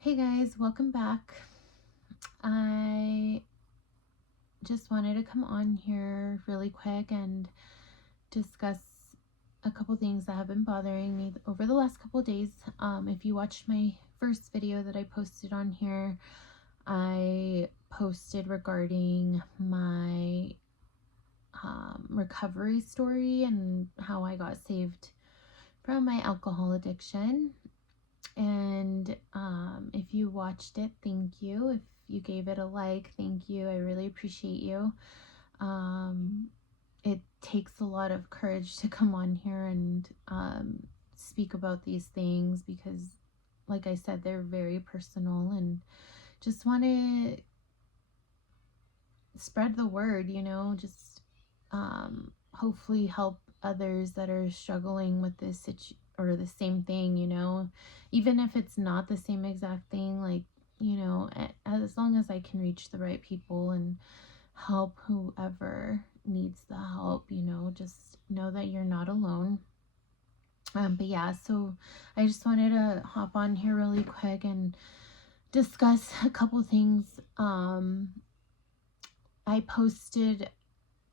Hey guys, welcome back. I just wanted to come on here really quick and discuss a couple things that have been bothering me over the last couple days. If you watched my first video that I posted on here, I posted regarding my recovery story and how I got saved from my alcohol addiction. And if you watched it, thank you. If you gave it a like, thank you. I really appreciate you. It takes a lot of courage to come on here and speak about these things because, like I said, they're very personal, and just want to spread the word, just hopefully help others that are struggling with this or the same thing, even if it's not the same exact thing, like, as long as I can reach the right people and help whoever needs the help, just know that you're not alone. But yeah, so I just wanted to hop on here really quick and discuss a couple things. I posted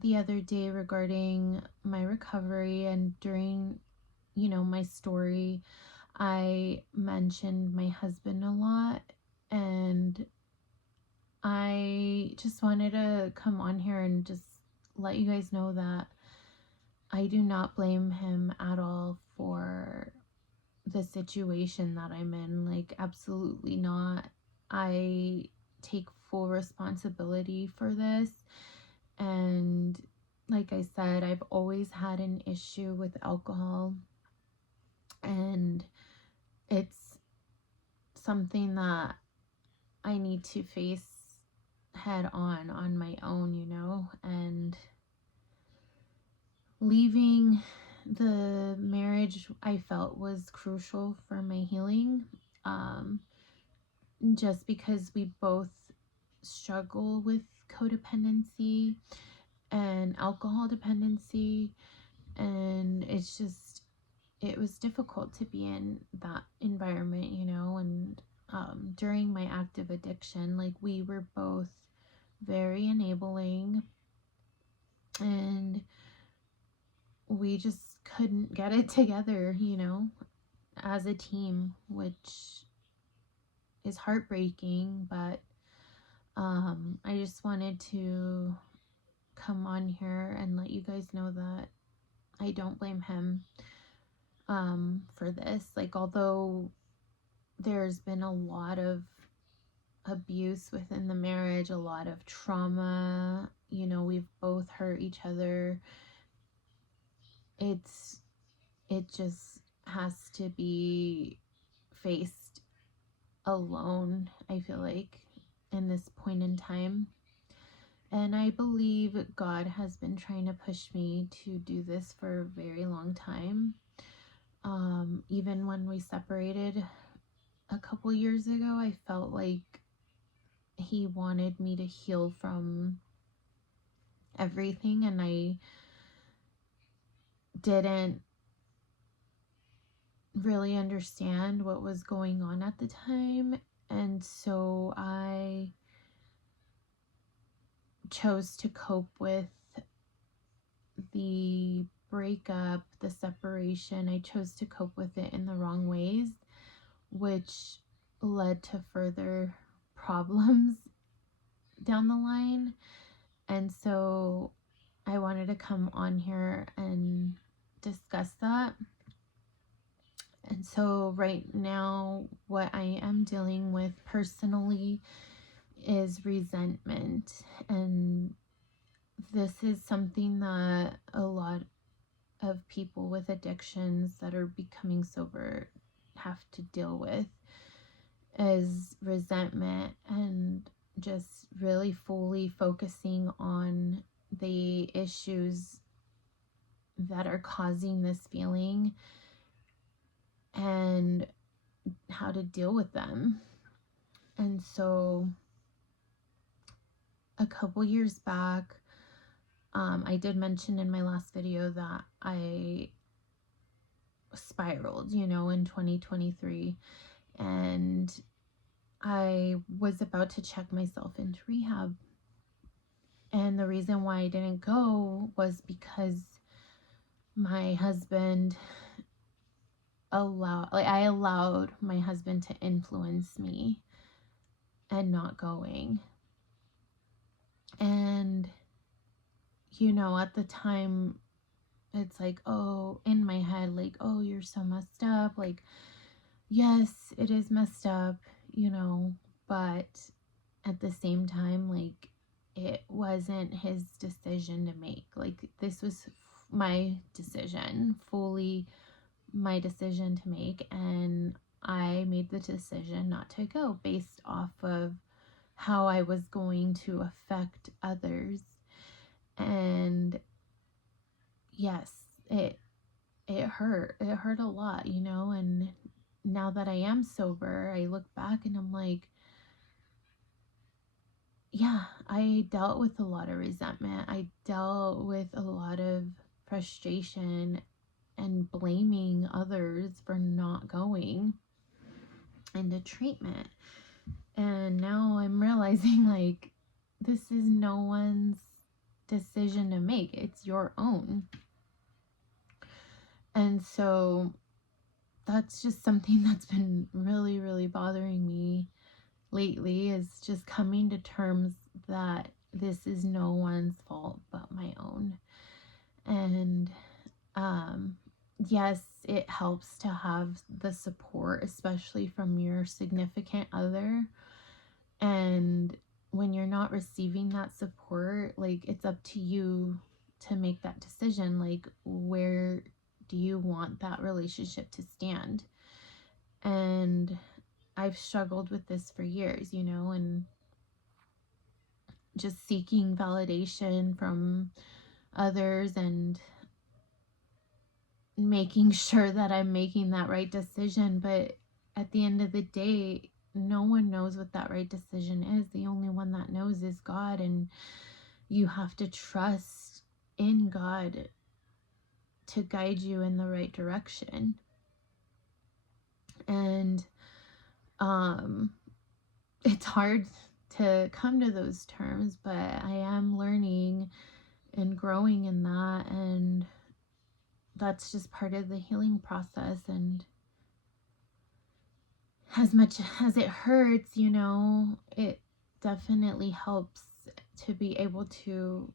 the other day regarding my recovery, and during my story, I mentioned my husband a lot, and I just wanted to come on here and just let you guys know that I do not blame him at all for the situation that I'm in. Like, absolutely not. I take full responsibility for this. And like I said, I've always had an issue with alcohol, and it's something that I need to face head on my own, and leaving the marriage I felt was crucial for my healing, just because we both struggle with codependency and alcohol dependency, and it was difficult to be in that environment, and during my active addiction, like, we were both very enabling, and we just couldn't get it together, as a team, which is heartbreaking. But I just wanted to come on here and let you guys know that I don't blame him for this. Like, although there's been a lot of abuse within the marriage, a lot of trauma, we've both hurt each other, it just has to be faced alone, I feel like, in this point in time. And I believe God has been trying to push me to do this for a very long time. Even when we separated a couple years ago, I felt like he wanted me to heal from everything, and I didn't really understand what was going on at the time. And so I chose to cope with the breakup, the separation. I chose to cope with it in the wrong ways, which led to further problems down the line. And so I wanted to come on here and discuss that. And so right now, what I am dealing with personally is resentment. And this is something that a lot of people with addictions that are becoming sober have to deal with, is resentment, and just really fully focusing on the issues that are causing this feeling and how to deal with them. And so a couple years back, I did mention in my last video that I spiraled, in 2023. And I was about to check myself into rehab. And the reason why I didn't go was because my husband I allowed my husband to influence me and not going. And, at the time, it's like, oh, in my head, like, oh, you're so messed up. Like, yes, it is messed up, but at the same time, like, it wasn't his decision to make. Like, this was my decision, fully my decision to make. And I made the decision not to go based off of how I was going to affect others. And yes, it hurt. It hurt a lot, and now that I am sober, I look back and I'm like, yeah, I dealt with a lot of resentment. I dealt with a lot of frustration and blaming others for not going into treatment. And now I'm realizing, like, this is no one's decision to make. It's your own. And so that's just something that's been really, really bothering me lately, is just coming to terms that this is no one's fault but my own. And yes, it helps to have the support, especially from your significant other. And when you're not receiving that support, like, it's up to you to make that decision. Like, where do you want that relationship to stand? And I've struggled with this for years, and just seeking validation from others and making sure that I'm making that right decision. But at the end of the day, no one knows what that right decision is. The only one that knows is God, and you have to trust in God to guide you in the right direction. And it's hard to come to those terms, but I am learning and growing in that, and that's just part of the healing process. And as much as it hurts, it definitely helps to be able to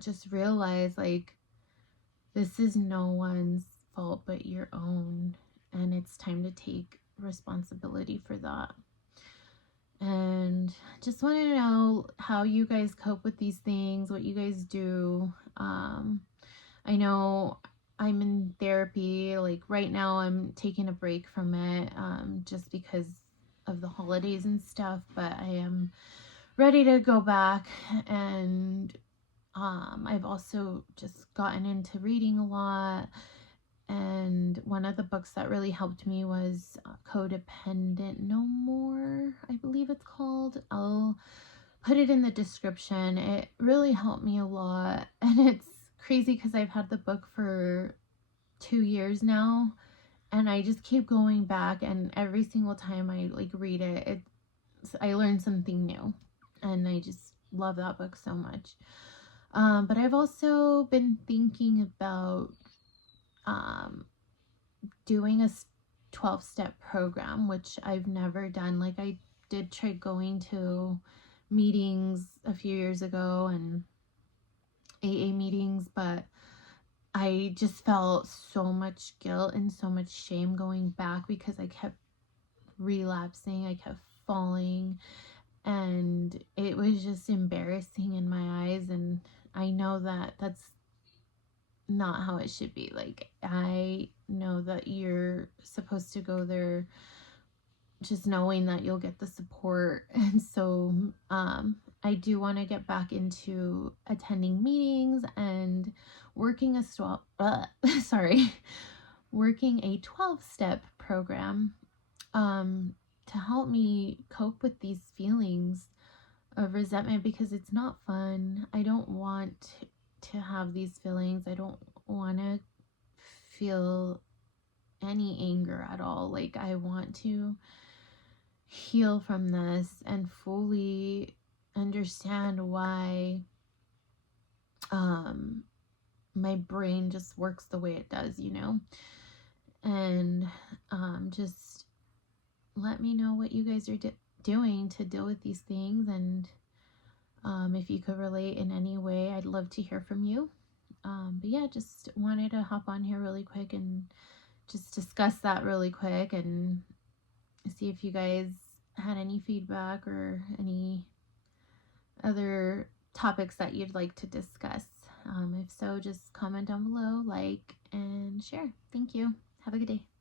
just realize, like, this is no one's fault but your own, and it's time to take responsibility for that. And just want to know how you guys cope with these things, what you guys do. I know I'm in therapy. Like, right now I'm taking a break from it, just because of the holidays and stuff, but I am ready to go back. And I've also just gotten into reading a lot. And one of the books that really helped me was Codependent No More, I believe it's called. I'll put it in the description. It really helped me a lot. And it's crazy because I've had the book for 2 years now. And I just keep going back. And every single time I read it, I learn something new. And I just love that book so much. But I've also been thinking about doing a 12-step program, which I've never done. Like, I did try going to meetings a few years ago and AA meetings, but I just felt so much guilt and so much shame going back because I kept relapsing, I kept falling, and it was just embarrassing in my eyes. And I know that that's not how it should be. Like, I know that you're supposed to go there just knowing that you'll get the support. And so I do want to get back into attending meetings and working working a 12-step program to help me cope with these feelings of resentment, because it's not fun. I don't want to have these feelings. I don't want to feel any anger at all. Like, I want to heal from this and fully understand why my brain just works the way it does, you know. And just let me know what you guys are doing to deal with these things, and if you could relate in any way, I'd love to hear from you. But yeah, just wanted to hop on here really quick and just discuss that really quick and see if you guys had any feedback or any other topics that you'd like to discuss. If so, just comment down below, like, and share. Thank you. Have a good day.